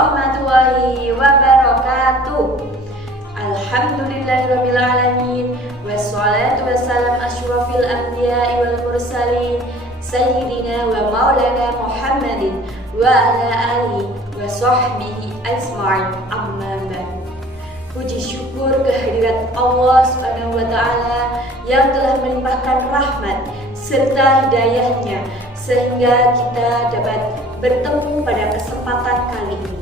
warahmatullahi wabarakatuh. Alhamdulillahirabbil alamin wassalatu wassalam asyrafil anbiya'i wal mursalin sayyidina wa maulana Muhammadin wa ala alihi wa sahbihi ajma'in, amma ba'd. Puji syukur kehadirat Allah Subhanahu wa taala yang telah melimpahkan rahmat serta hidayahnya sehingga kita dapat bertemu pada kesempatan kali ini.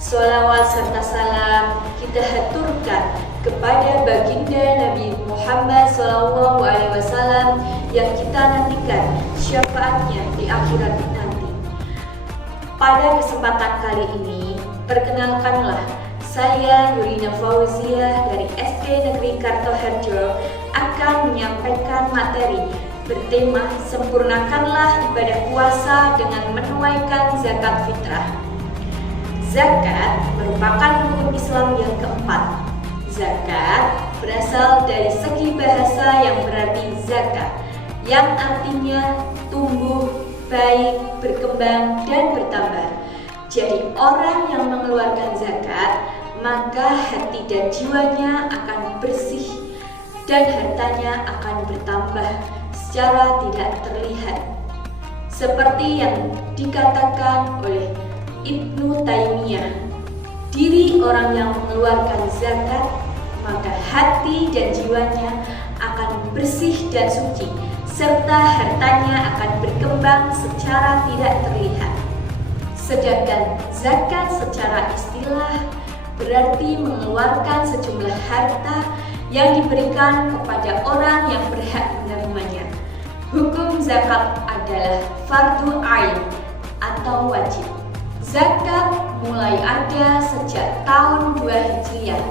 Sholawat serta salam kita haturkan kepada baginda Nabi Muhammad SAW yang kita nantikan syafaatnya di akhirat nanti. Pada kesempatan kali ini, perkenalkanlah saya Yurina Fauziah dari SD Negeri Kartoharjo akan menyampaikan materi bertema sempurnakanlah ibadah puasa dengan menunaikan zakat fitrah. Zakat merupakan rukun Islam yang keempat. Zakat berasal dari segi bahasa yang berarti zakat, yang artinya tumbuh, baik, berkembang, dan bertambah. Jadi orang yang mengeluarkan zakat, maka hati dan jiwanya akan bersih dan hartanya akan bertambah secara tidak terlihat. Seperti yang dikatakan oleh Ibnu Taimiyah, diri orang yang mengeluarkan zakat, maka hati dan jiwanya akan bersih dan suci, serta hartanya akan berkembang secara tidak terlihat. Sedangkan zakat secara istilah berarti mengeluarkan sejumlah harta yang diberikan kepada orang yang berhak menerimanya. Hukum zakat adalah fardu ain atau wajib. Zakat mulai ada sejak tahun 2 Hijriah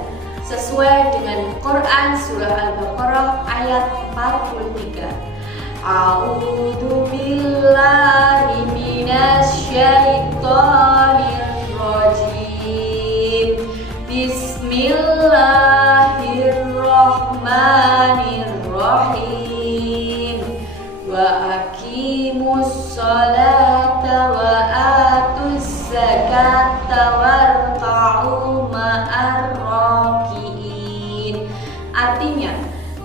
sesuai dengan Quran Surah Al-Baqarah ayat 43. A'udzu billahi minasyaitonir rajim. Bismillahirrahmanirrahim. Wa aqimus sholata wa atuz zakata warka'u ma'ar raki'in. Artinya,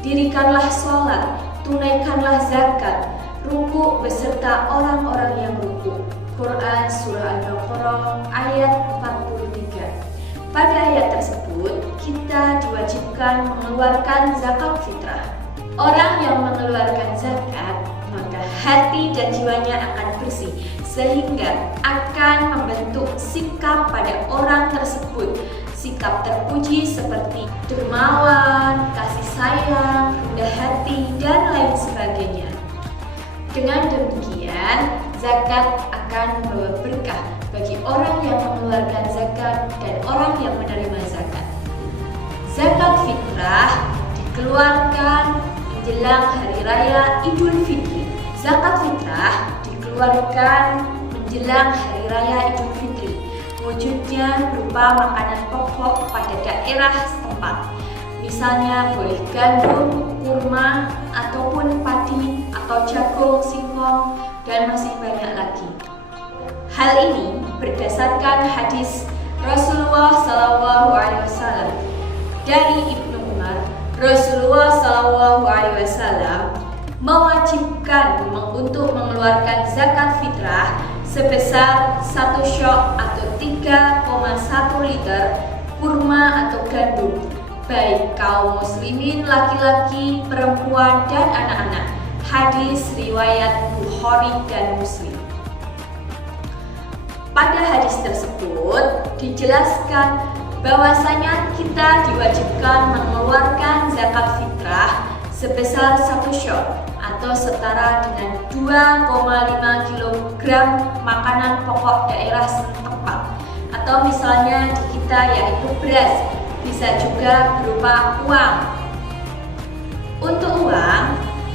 dirikanlah sholat, tunaikanlah zakat, ruku beserta orang-orang yang ruku. Quran Surah Al-Baqarah ayat 43. Pada ayat tersebut, kita diwajibkan mengeluarkan zakat fitrah. Orang yang mengeluarkan zakat, maka hati dan jiwanya akan bersih, sehingga akan membentuk sikap pada orang tersebut, sikap terpuji seperti dermawan, kasih sayang, rendah hati, dan lain sebagainya. Dengan demikian, zakat akan membawa berkah bagi orang yang mengeluarkan zakat dan orang yang menerima zakat. Zakat fitrah dikeluarkan menjelang hari raya Idul Fitri. Zakat fitrah dikeluarkan menjelang hari raya Idul Fitri. Wujudnya berupa makanan pokok pada daerah setempat. Misalnya boleh gandum, kurma, ataupun padi, atau jagung, singkong, dan masih banyak lagi. Hal ini berdasarkan hadis Rasulullah SAW dari Ibnu Umar. Rasulullah SAW mewajibkan untuk mengeluarkan zakat fitrah sebesar 1 syok atau 3,1 liter kurma atau gandum, baik kaum muslimin laki-laki, perempuan, dan anak-anak. Hadis riwayat Bukhari dan Muslim. Pada hadis tersebut dijelaskan bahwasanya kita diwajibkan mengeluarkan zakat fitrah sebesar 1 syok atau setara dengan 2,5 kg makanan pokok daerah setempat, atau misalnya di kita yaitu beras, bisa juga berupa uang. Untuk uang,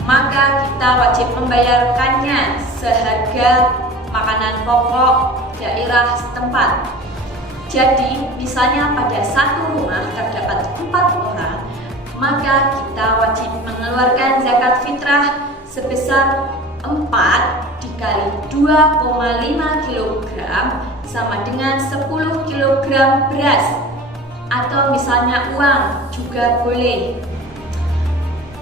maka kita wajib membayarkannya seharga makanan pokok daerah setempat. Jadi, misalnya pada satu rumah terdapat 4 orang, maka kita wajib mengeluarkan zakat fitrah sebesar 4 dikali 2,5 kg sama dengan 10 kg beras, atau misalnya uang juga boleh.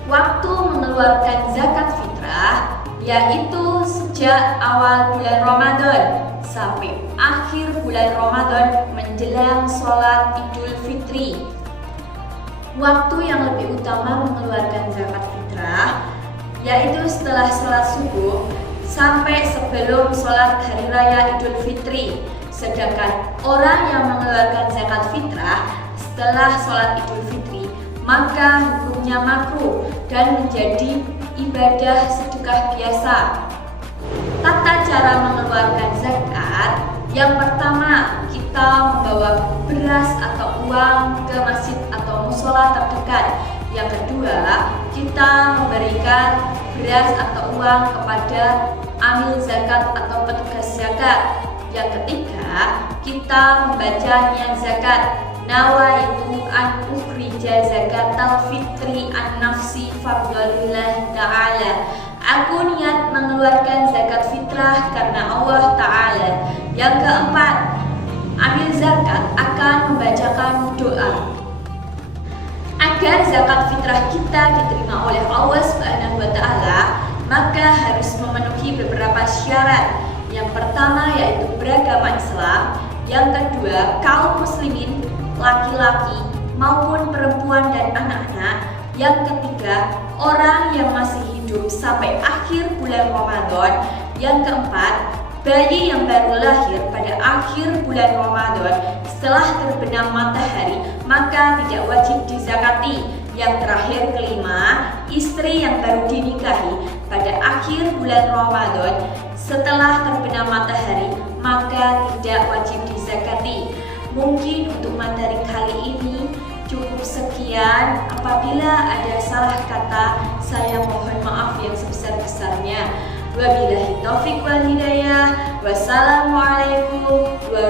Waktu mengeluarkan zakat fitrah yaitu sejak awal bulan Ramadan sampai akhir bulan Ramadan menjelang sholat Idul Fitri. Waktu yang lebih utama mengeluarkan zakat fitrah yaitu setelah sholat subuh sampai sebelum sholat hari raya Idul Fitri. Sedangkan orang yang mengeluarkan zakat fitrah setelah sholat Idul Fitri maka hukumnya makruh dan menjadi ibadah sedekah biasa. Tata cara mengeluarkan zakat: yang pertama, kita membawa beras atau uang ke masjid atau musola terdekat. Yang kedua, kita memberikan beras atau uang kepada amil zakat atau petugas zakat. Yang ketiga, kita membaca niat zakat. Nawaitu an ukhrija zakatal fitri an nafsi fardhillah ta'ala. Aku niat mengeluarkan zakat fitrah karena Allah Ta'ala. Yang keempat, amil zakat akan membacakan doa agar zakat fitrah kita diterima oleh Allah Subhanahu wa Ta'ala, maka harus memenuhi beberapa syarat. Yang pertama yaitu beragama Islam. Yang kedua, kaum muslimin laki-laki maupun perempuan dan anak-anak. Yang ketiga, orang yang masih hidup sampai akhir bulan Ramadan. Yang keempat, bayi yang baru lahir pada akhir bulan Ramadan setelah terbenam matahari maka tidak wajib dizakati. Yang terakhir, kelima, istri yang baru dinikahi pada akhir bulan Ramadan setelah terbenam matahari maka tidak wajib dizakati. Mungkin untuk materi kali ini cukup sekian. Apabila ada salah kata, saya mohon maaf yang sebesar-besarnya. Wabillahi taufiq wal hidayah. Wassalamualaikum warahmatullahi wabarakatuh.